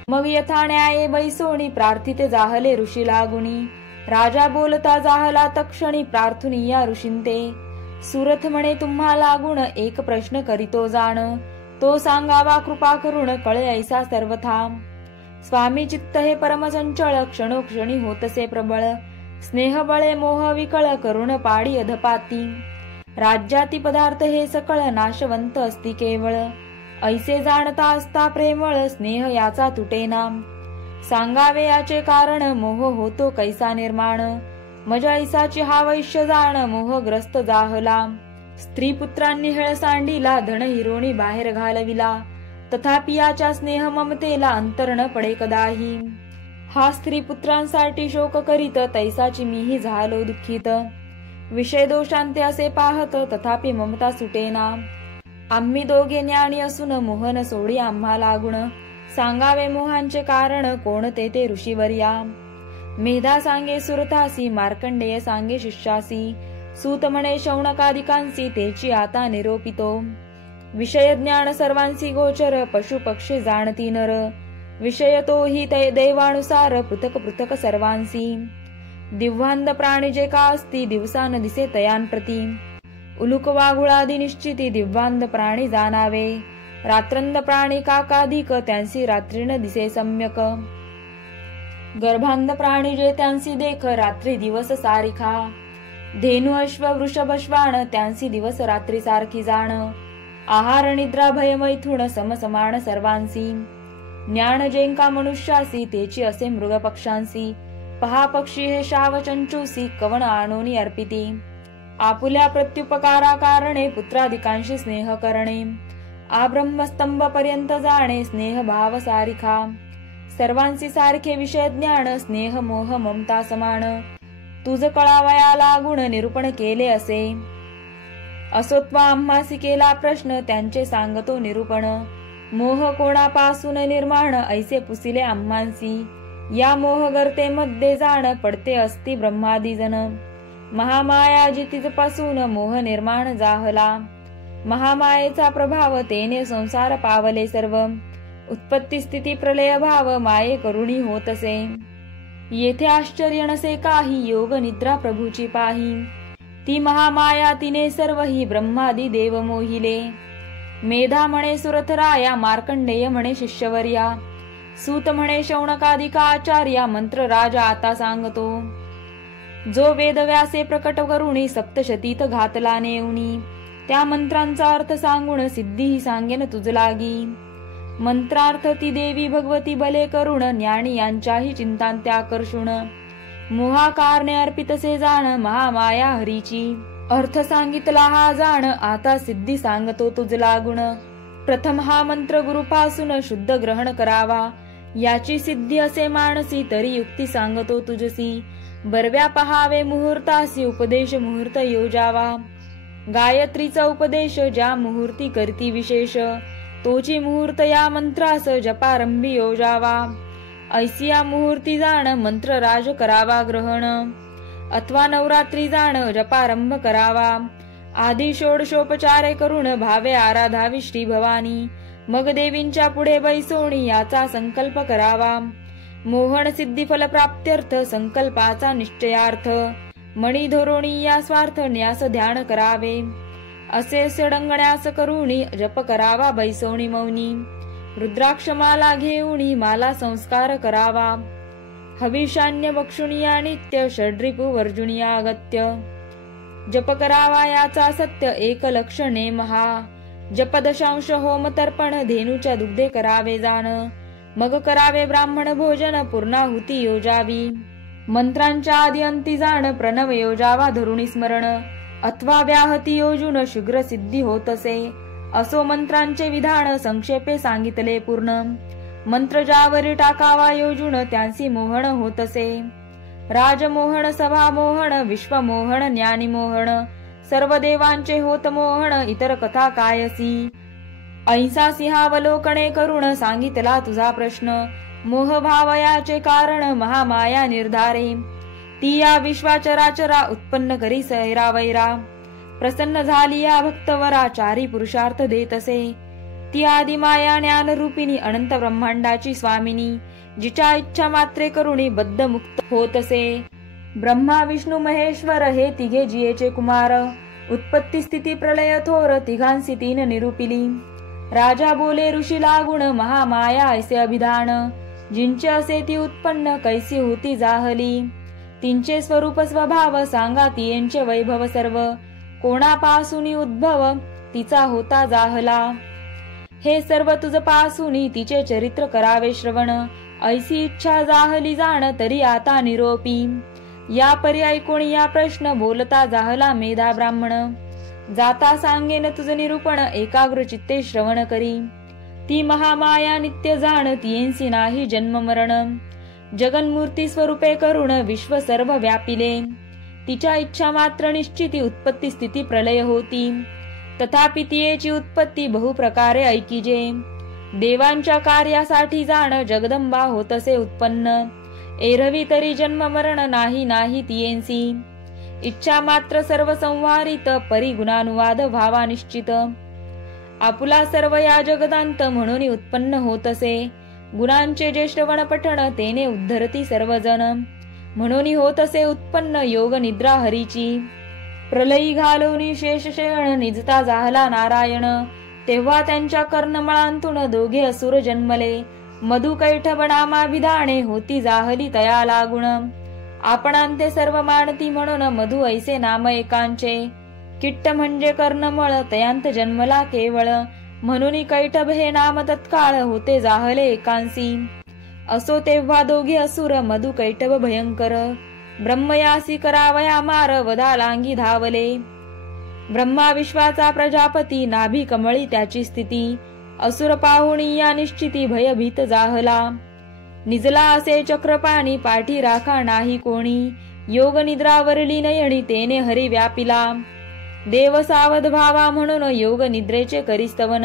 मग यथा न्याये बैसोणी प्रार्थिते जाहले ऋषी लागुणी. राजा बोलता जाहला तक्षणी प्रार्थुनी या ऋषींते. सुरथ म्हणे तुम्हा लागुण एक प्रश्न करीतो जाण. तो सांगावा कृपा करून कळे ऐसा सर्वथा. स्वामी चित्त हे परमचंचळ क्षणोक्षणी होतसे प्रबळ. स्नेह बळे मोह विकळ करुण पाडी अधपाती. राज्याती पदार्थ हे सकळ नाशवंत असती केवळ. ऐसे जाणता असता प्रेमळ स्नेह याचा तुटेना. सांगावे याचे कारण मोह होतो कैसा निर्माण. मज ऐसाची हा वैश्य जाण मोहग्रस्त जाहला. स्त्री पुत्रांनी हेळ सांडीला धन हिरोणी बाहेर घालविला. तथापि याच्या स्नेह ममतेला अंतर न पडे कदाही. हा स्त्री पुत्रांसाठी शोक करीत तैसाची मीही झालो दुःखित. विषय दोषांते असे पाहत तथापि ममता सुटेना. आम्ही दोघे ज्ञानी असून मोहन सोडी आम्हा लागुण. सांगावे मोहांचे कारण कोणते ते ऋषीवर्या. मेधा सांगे सुरथासी मार्कंडेय सांगे शिष्यासी. सूत म्हणे शौनकादिकांसी तेची आता निरोपितो. विषय ज्ञान सर्वांसी गोचर पशु पक्षी जाणती नर. विषय तो ही दैवानुसार पृथक पृथक सर्वांसी. दिव्यांध प्राणी जे का असती दिवसान दिसे तयांप्रती. उलुक वाघुळादी निश्चिती दिव्यांध प्राणी जाणावे. रात्रंद प्राणी काकाधिक त्यांसी रात्रीन दिसे सम्यक. गर्भांध प्राणी जे त्यांसी देख रात्री दिवस सारिखा. धेनु अश्व वृषभ श्वान त्यांसी दिवस रात्री सारखी जाण. आहार निद्रा भय मैथुन समसमान सर्वांसी. ज्ञान जेंका मनुष्यासी तेची असे मृग पक्षांसी. पहा पक्षी हे शाव चंचूसी कवन आणोनी अर्पिती. आपुल्या प्रत्युपकारा कारणे पुत्राधिकांशी स्नेह करणे. आ ब्रह्मस्तंभ पर्यंत जाणे स्नेह भाव सारिखा. सर्वांसी सारखे विषय ज्ञान स्नेह मोह ममता समान. तुझ कळावया लागुण निरूपण केले असे. असोत्वा आम्हासी केला प्रश्न त्यांचे सांगतो निरूपण. मोह कोणापासून निर्माण ऐसे पुसिले आम्हांसी. या मोह गर्ते मध्ये जाण पडते असती ब्रह्मादी जन. महामाया जितीज पासून मोह निर्माण जाहला. महामायेचा प्रभाव तेने संसार पावले सर्व. उत्पत्ती स्थिती प्रलय भाव माये करुणी होतसे. येथे आश्चर्य नसे काही योग निद्रा प्रभूची पाही. ती महामाया तिने सर्व ही ब्रह्मादी देव मोहिले. मेधा म्हणे सुरथराया मार्कंडेय म्हणे शिष्यवर्या. सूत म्हणे शौनकादिका आचार्या मंत्र राजा आता सांगतो. जो वेद व्यासे प्रकट करुणी सप्तशतीत घातला नेऊनी. त्या मंत्रांचा अर्थ सांगून सिद्धी सांगेन तुझ लागी. मंत्रार्थ ती देवी भगवती बले करुण ज्ञानी यांच्याही चिंतांत्या आकर्षुण. मोहाकारणे अर्पितसे जाण महामाया हरीची. अर्थ सांगितला हा जाण आता सिद्धी सांगतो तुझ लागुण. प्रथम हा मंत्र गुरुपासून शुद्ध ग्रहण करावा. याची सिद्धी असे मानसी तरी युक्ती सांगतो तुझसी. बरव्या पहावे मुहूर्तासी उपदेश मुहूर्त योजावा. गायत्रीचा उपदेश ज्या मुहूर्ती करती विशेष. तोची मुहूर्त या मंत्रास जपारंभी योजावा. ऐसिया मुहूर्ती जाण मंत्र राज करावा ग्रहण. अथवा नवरात्री जाण जपारंभ करावा. आधी षोडशोपचारे करून भावे आराधावी श्री भवानी. मग देवींच्या पुढे बैसोणी याचा संकल्प करावा. मोहन सिद्धी फल प्राप्त्यर्थ संकल्पाचा निश्चयार्थ. मणी धोरोणी या स्वार्थ न्यास ध्यान करावे. असे सडंगण्यास करुणी जप करावा बैसोणी मौनी. रुद्राक्ष माला घेऊनी माला संस्कार करावा. हविषान्य बक्षुनिया नित्य षड्रिपू वर्जुनिया अगत्य. जप करावा याचा सत्य एक लक्षणे महा. जप दशांश होम तर्पण धेनूच्या दुग्धे करावे जाण. मग करावे ब्राह्मण भोजन पूर्णाहुती योजावी. मंत्रांच्या आदी अंती जाण प्रणव योजावा धरुणी स्मरण. अथवा व्याहती योजून शीघ्र सिद्धी होतसे. असो मंत्रांचे विधान संक्षेपे सांगितले पूर्ण. मंत्र ज्यावरी टाकावा योजून त्यांसी मोहन होतसे. राजमोहन सभामोहन विश्वमोहन ज्ञानीमोहन. सर्व देवांचे होत मोहन इतर कथा कायसी. ऐसा सिंहावलोकणे करुण सांगितला तुझा प्रश्न. मोहभावयाचे कारण महामाया निर्धारे. ती या विश्वाचराचरा उत्पन्न करी सैरा वैरा. प्रसन्न झाली या भक्तवरा चारी पुरुषार्थ देतसे. ती आदी माया ज्ञान रूपिणी अनंत ब्रह्मांडाची स्वामिनी. जिच्या इच्छा मात्रे करुणी बद्ध मुक्त होतसे. ब्रह्मा विष्णू महेश्वर हे तिघे जियेचे कुमार. उत्पत्ती स्थिती प्रलय थोर तिघांसी तीन निरूपिली. राजा बोले ऋषी लागुण महामाया ऐसे अभिधान. जिंचे असे ती उत्पन्न कैसी होती जाहली. तिंचे स्वरूप स्वभाव सांगा तियेंचे वैभव सर्व. कोणापासूनी उद्भव तिचा होता जाहला. हे सर्व तुझ पासूनी तिचे चरित्र करावे श्रवण. ऐसी इच्छा जाहली जाण तरी आता निरोपी. या परी ऐकोणी या प्रश्न बोलता जाहला मेधा ब्राह्मण. जाता सांगेन तुझ निरूपण एकाग्र चित्ते श्रवण करी. ती महामाया नित्य जाण तियेंसी नाही जन्म मरण. जगन्मूर्ती स्वरूपे करुण विश्व सर्व व्यापिले. तिच्या इच्छा मात्र निश्चिती उत्पत्ती स्थिती प्रलय होती. तथापि तियेची उत्पत्ती बहुप्रकारे ऐकिजे. देवांच्या कार्यासाठी जाण जगदंबा होतसे उत्पन्न. एरवी तरी जन्म मरण नाही नाही तियेंसी. इच्छा मात्र सर्व संवारित परी गुणानुवाद व्हावा निश्चित. आपुला सर्व या जगदांत म्हणून उत्पन्न होतसे. गुणांचे जे श्रवण पठण तेने उद्धरती सर्वजण. म्हणून होतसे उत्पन्न योग निद्रा हरीची. प्रलयी घालवणी शेष शयन निजता जाहला नारायण. तेव्हा त्यांच्या कर्णमळांतून दोघे असुर जन्मले. मधु कैठबनामा विधाने होती जाहली तया लागुण. आपणांते सर्व मानती म्हणून मधु ऐसे नाम एकांचे. किट्ट म्हणजे कर्णमळ तयांत जन्मला केवळ. म्हणून कैटभ हे नाम तत्काळ होते जाहले एकांसी. असो तेव्हा दोघे असुर मधु कैटभ भयंकर. ब्रह्मयासी करावया मार वदा लांगी धावले. ब्रह्मा विश्वाचा प्रजापती नाभी कमळी त्याची स्थिती. असुर पाहुणी या निश्चिती भयभीत जाहला. निजला असे चक्रपाणी पाठी राखा नाही कोणी. योग निद्रावरली नयनी तेने हरी व्यापिला. देव सावध भावा म्हणून योग निद्रेचे करिस्तवन.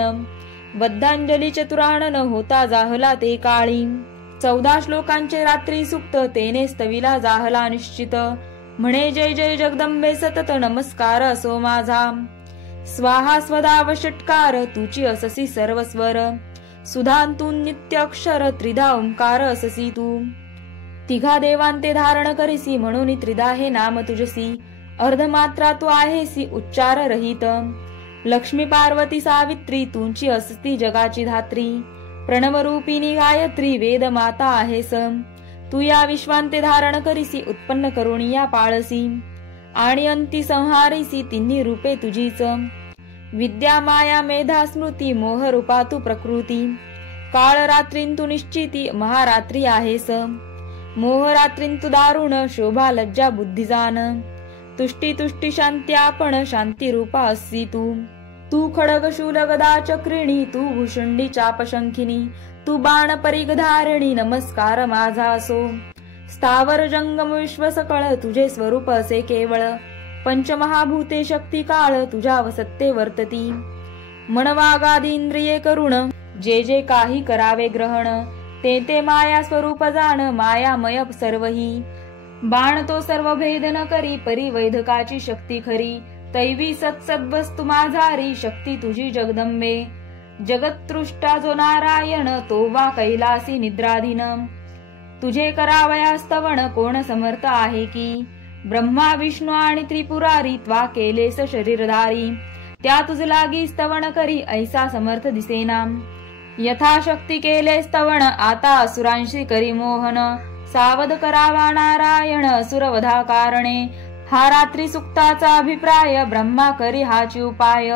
बद्धांजली चतुरानन होता जाहला ते काळी. 14 श्लोकांचे रात्री सुक्त तेने स्तविला जाहला निश्चित. म्हणे जय जय जगदंबे सतत नमस्कार असो माझा. स्वाहा स्वदाव षटकार तुची अससी सर्वस्वर. सुधांतून नित्य अक्षर त्रिधा ओंकार अससी तू. तिघा देवांते धारण करिसी म्हणून त्रिधा हे नाम तुझसी. अर्धमात्रा तू आहेसी उच्चार रहित. लक्ष्मी पार्वती सावित्री तुंची असती जगाची धात्री. प्रणवरूपिणी गायत्री वेद माता आहेस. तू या विश्वांते धारण करिसी उत्पन्न करुणी या पाळसी. आणि अंती संहारिसी तिन्ही रूपे तुझीच. विद्या माया मेधा स्मृती मोह रूपा तू प्रकृती. काळ रात्रींतु निश्चिती महारात्री आहेस. मोह रात्रींतु दारुण शोभा लज्जा बुद्धिजान. तुष्टी तुष्टी शांती आपण शांती रूपा अससी तू. तू खडग शूल गदा चक्रिणी तू भूषुंडी चाप शंखिनी. तू बाण परिगधारिणी नमस्कार माझा असो. स्थावर जंगम विश्व सकळ तुझे स्वरूप असे केवळ. पंचमहाभूते शक्ती काळ तुझ्या वसत्ते वर्तती. मनवागादी इंद्रिये करुण जे जे काही करावे ग्रहण. ते ते माया स्वरूप जाण मायामय सर्वही. बाण तो सर्व भेद न करी परिवैधकाची शक्ती खरी. तैवी सत्सद्वस्तु माझारी शक्ती तुझी जगदंबे. जगत्तृष्टा जो नारायण तो वा कैलासी निद्राधीन. तुझे करावया स्तवन कोण समर्थ आहे की. ब्रह्मा विष्णू आणि त्रिपुरारी त्वा केलेस शरीरधारी. त्या तुझ लागी स्तवन करी ऐसा समर्थ दिसेना. यथाशक्ती केले स्तवन आता असुरांशी करी मोहन. सावध करावा नारायण असुरवधा कारणे. हा रात्री सुक्ताचा अभिप्राय ब्रह्मा करी हाची उपाय.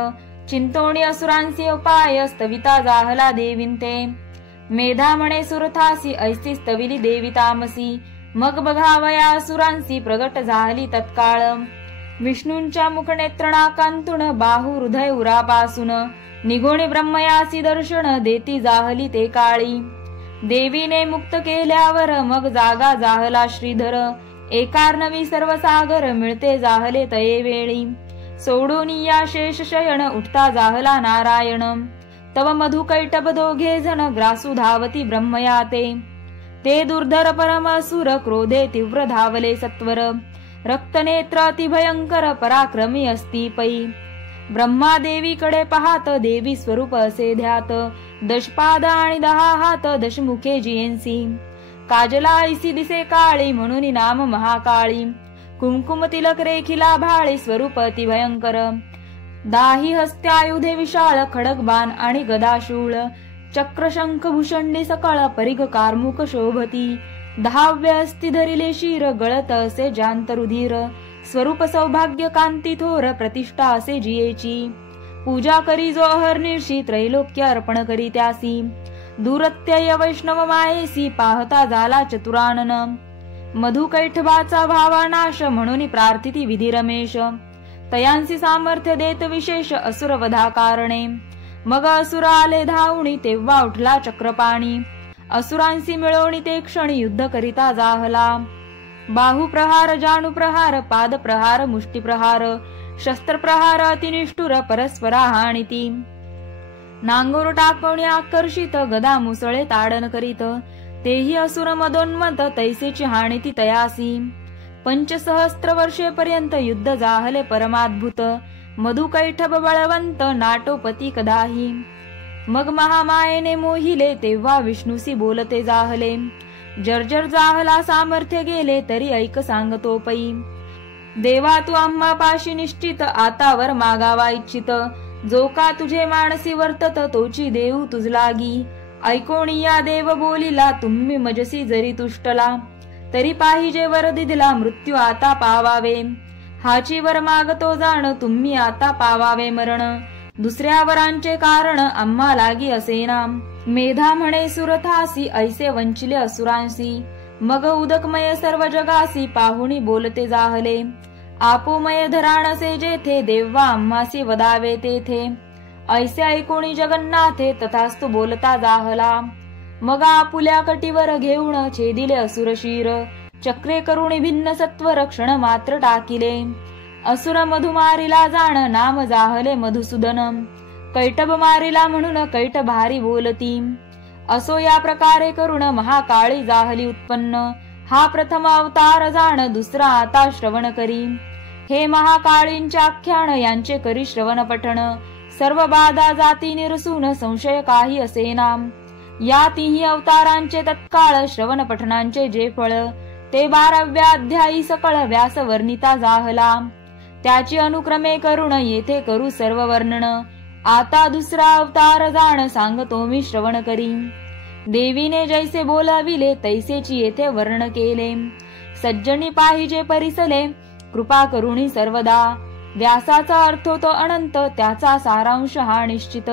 चिंतोणी असुरांसी उपाय स्तविता जाहला देविंते. मेधा म्हणे सुरथासी ऐसी स्तविली देवी तामसी. मग बघावया असुरांसी प्रगट झाली तत्काळ. विष्णूंच्या मुखनेत्रणाकांतून बाहू हृदय उरापासून. निगोणी ब्रह्मयासी दर्शन देती जाहली ते काळी. देवीने मुक्त केल्यावर मग जागा जाहला श्रीधर. एकारनवी सर्व सागर मिळते जाहले तये वेळी. सोडून या शेष शयन उठता जाहला नारायण. तव मधुकैटभ दोघे जण ग्रासू धावती ब्रह्मयाते. ते दुर्धर परमसुर क्रोधे तीव्र धावले सत्वर. रक्तनेत्र अतिभयंकर पराक्रमी असती पै. ब्रह्मा देवीकडे पाहात देवी स्वरूप असे ध्यात. दशपाद आणि 10 हात दशमुखे जियेंसी. काजला ऐसी दिसे काळी म्हणून नाम महाकाळी. कुंकुम तिलक रेखिला भाळी स्वरूप अति भयंकर. दाही हस्त्यायुधे विशाळ खडक बाण आणि गदाशूळ. चक्र शंख भूषणी सकळ परिघ कार्मुक शोभती. 10 अस्ति धरिले शिर गळत असे जांत रुधिर. स्वरूप सौभाग्य कांती थोर प्रतिष्ठा असे जियेची. पूजा करी जो अहर्निशी त्रैलोक्य अर्पण करी त्यासी. दूरत्यय वैष्णव मायेसी पाहता झाला चतुरानन. मधुकैठभाचा व्हावा नाश म्हणून प्रार्थिती विधी रमेश. तयांसी सामर्थ्य देत विशेष असुर वधा कारणे. मग असुर आले धावणी तेव्हा उठला चक्रपाणी. असुरांसी मिळवणी ते क्षणी युद्ध करिता जाहला. बाहुप्रहार जाणुप्रहार पादप्रहार मुष्टीप्रहार. शस्त्रप्रहार अतिनिष्ठुर परस्परा हाणिती. नांगोर टाकवणी आकर्षित गदा मुसळे ताडन करीत. तेही असुर मदोन्मत तैसेची हाणिती तयासी. 5,000 वर्षेपर्यंत युद्ध जाहले परमाद्भुत. मधुकैठभ बळवंत नाटोपती कदाही. मग महामायेने मोहिले तेव्हा विष्णूसी बोलते जाहले. जर्जर जाहला सामर्थ्य गेले तरी ऐक सांगतो पै. देवा तू आम्हा पाशी निश्चित आता वर मागावा इच्छित. जो का तुझे मानसी वर्तत तोची देऊ तुझ लागी. ऐकोणी या देव बोलिला तुम्ही मजसी जरी तुष्टला. तरी पाहिजे वर दिला मृत्यू आता पावावे. हाची वर मागतो जाण तुम्ही आता पावावे मरण. दुसऱ्या वरांचे कारण आम्हा लागी असेना. मेधा म्हणे सुरथासी ऐसे वंचिले असुरांसी. मग उदकमय सर्व जगासी पाहुणी बोलते जाहले. आपोमय धराणसे जेथे देवा आम्हासी वदावे तेथे. ऐसे ऐकोणी जगन्नाथे तथास्तु बोलता जाहला. मग आपुल्या कटीवर घेऊन छेदिले असुरशीर. चक्रे करुणी भिन्न सत्वर क्षण मात्र टाकिले. असुर मधु मारिला जाण नाम जाहले मधुसूदन. कैटभ मारिला म्हणून कैट भारी बोलती. असो या प्रकारे करुण महाकाळी जाहली उत्पन्न. हा प्रथम अवतार जाण दुसरा आता श्रवण करी. हे महाकाळींचे आख्यान यांचे करी श्रवण पठण. सर्व बाधा जाती निरसून संशय काही असेना. या 3 अवतारांचे तत्काळ श्रवण पठणांचे जे फळ ते 12व्या अध्यायी सकळ व्यास वर्णिता जाहला. त्याची अनुक्रमे करुण येथे करू सर्व वर्णन. आता दुसरा अवतार जाण सांगतो मी श्रवण करी. देवीने जैसे बोलाविले तैसेची येथे वर्णन केले. सज्जनी पाहिजे परिसले कृपा करुणी सर्वदा. व्यासाचा अर्थ तो अनंत त्याचा सारांश हा निश्चित.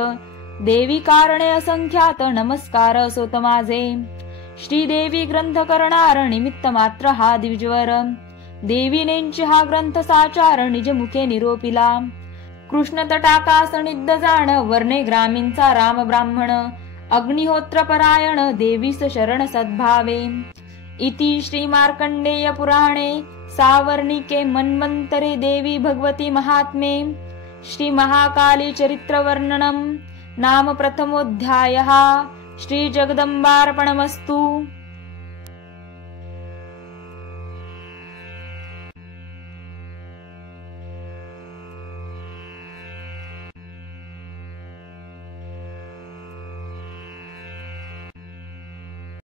देवी कारणे असंख्यात नमस्कार असोत माझे. श्रीदेवी ग्रंथ करणार निमित्त मात्र हा द्विजवर. देवीनेंची हा ग्रंथ साचार निज मुखे निरोपिला. कृष्ण तटाकास निद्द जाण वर्णे ग्रामींचा राम ब्राह्मण. अग्निहोत्र परायण देवीस शरण सद्भावे. इति श्री मार्कंडेय पुराणे सावर्णिके मन्वंतरे देवी भगवती महात्मे श्री महाकाली चरित्र वर्णनम नाम प्रथमोऽध्यायः. श्री जगदंबार्पणमस्तु.